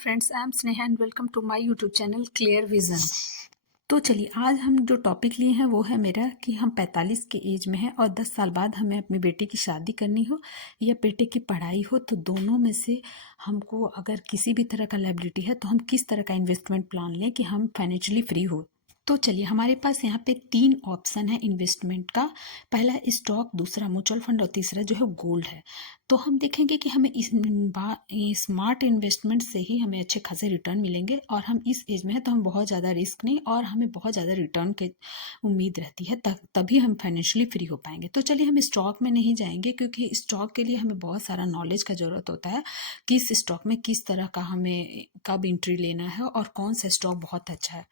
Friends, I am Sneha and welcome to my YouTube channel clear vision. तो चलिए, आज हम जो टॉपिक लिए हैं वो है मेरा कि हम 45 के एज में हैं और 10 साल बाद हमें अपनी बेटी की शादी करनी हो या बेटे की पढ़ाई हो, तो दोनों में से हमको अगर किसी भी तरह का लायबिलिटी है तो हम किस तरह का इन्वेस्टमेंट प्लान लें कि हम फाइनेंशियली फ्री हो। तो चलिए, हमारे पास यहाँ पे 3 ऑप्शन है इन्वेस्टमेंट का। पहला है स्टॉक, दूसरा म्यूचुअल फंड और तीसरा जो है गोल्ड है। तो हम देखेंगे कि हमें इस स्मार्ट इन्वेस्टमेंट से ही हमें अच्छे खासे रिटर्न मिलेंगे और हम इस एज में हैं तो हम बहुत ज़्यादा रिस्क नहीं और हमें बहुत ज़्यादा रिटर्न की उम्मीद रहती है, तभी हम फाइनेंशियली फ्री हो पाएंगे। तो चलिए, हम स्टॉक में नहीं जाएंगे क्योंकि स्टॉक के लिए हमें बहुत सारा नॉलेज का ज़रूरत होता है। किस स्टॉक में किस तरह का हमें कब एंट्री लेना है और कौन सा स्टॉक बहुत अच्छा है।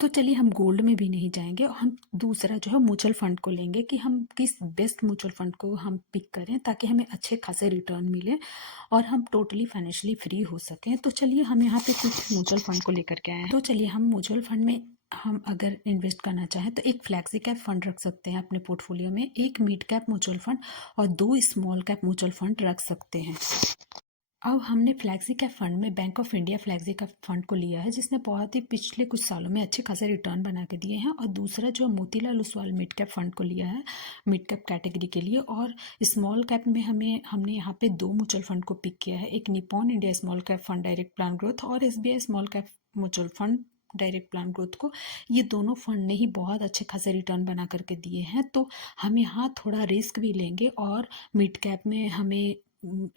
तो चलिए, हम गोल्ड में भी नहीं जाएंगे और हम दूसरा जो है म्यूचुअल फंड को लेंगे कि हम किस बेस्ट म्यूचुअल फंड को हम पिक करें ताकि हमें अच्छे खासे रिटर्न मिले और हम टोटली फाइनेंशियली फ्री हो सकें। तो चलिए, हम यहाँ पे कुछ म्यूचुअल फंड को लेकर के आए हैं। तो चलिए, हम म्यूचुअल फंड में हम अगर इन्वेस्ट करना चाहें तो एक फ्लैक्सी कैप फंड रख सकते हैं अपने पोर्टफोलियो में, एक मिड कैप म्यूचुअल फंड और 2 स्मॉल कैप म्यूचुअल फंड रख सकते हैं। अब हमने फ्लैक्सी कैप फंड में bank of India flexi cap fund को लिया है जिसने बहुत ही पिछले कुछ सालों में अच्छे खासे रिटर्न बना के दिए हैं, और दूसरा जो Motilal Oswal mid cap fund को लिया है मिड कैप कैटेगरी के लिए। और स्मॉल कैप में हमने यहाँ पे 2 म्यूचुअल फंड को पिक किया है, एक Nippon India small cap fund direct plan growth और SBI small cap mutual fund direct plan growth को। ये दोनों फंड ने ही बहुत अच्छे खासे रिटर्न बना करके दिए हैं, तो हम यहाँ थोड़ा रिस्क भी लेंगे और मिड कैप में हमें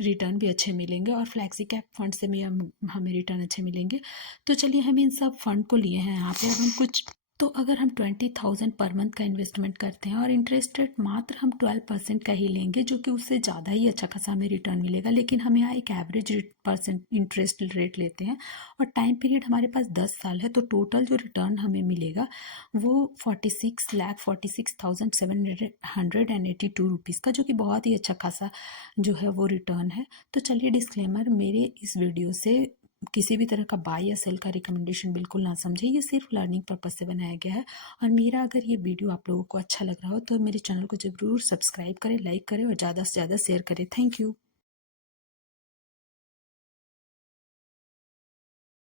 रिटर्न भी अच्छे मिलेंगे और फ्लैक्सी कैप फंड से भी हमें रिटर्न अच्छे मिलेंगे। तो चलिए, हम इन सब फंड को लिए हैं यहाँ पे। अब हम कुछ तो अगर हम 20,000 पर मंथ का इन्वेस्टमेंट करते हैं और इंटरेस्ट रेट मात्र हम 12% का ही लेंगे, जो कि उससे ज़्यादा ही अच्छा खासा हमें रिटर्न मिलेगा, लेकिन हम यहाँ एक एवरेज % इंटरेस्ट रेट लेते हैं और टाइम पीरियड हमारे पास 10 साल है, तो टोटल जो रिटर्न हमें मिलेगा वो 46,46,782 रुपीज़ का, जो कि बहुत ही अच्छा खासा जो है वो रिटर्न है। तो चलिए, डिस्क्लेमर, मेरे इस वीडियो से किसी भी तरह का बाय या सेल का रिकमेंडेशन बिल्कुल ना समझे, ये सिर्फ लर्निंग पर्पज से बनाया गया है। और मेरा अगर ये वीडियो आप लोगों को अच्छा लग रहा हो तो मेरे चैनल को ज़रूर सब्सक्राइब करें, लाइक करें और ज़्यादा से ज़्यादा शेयर करें। Thank you.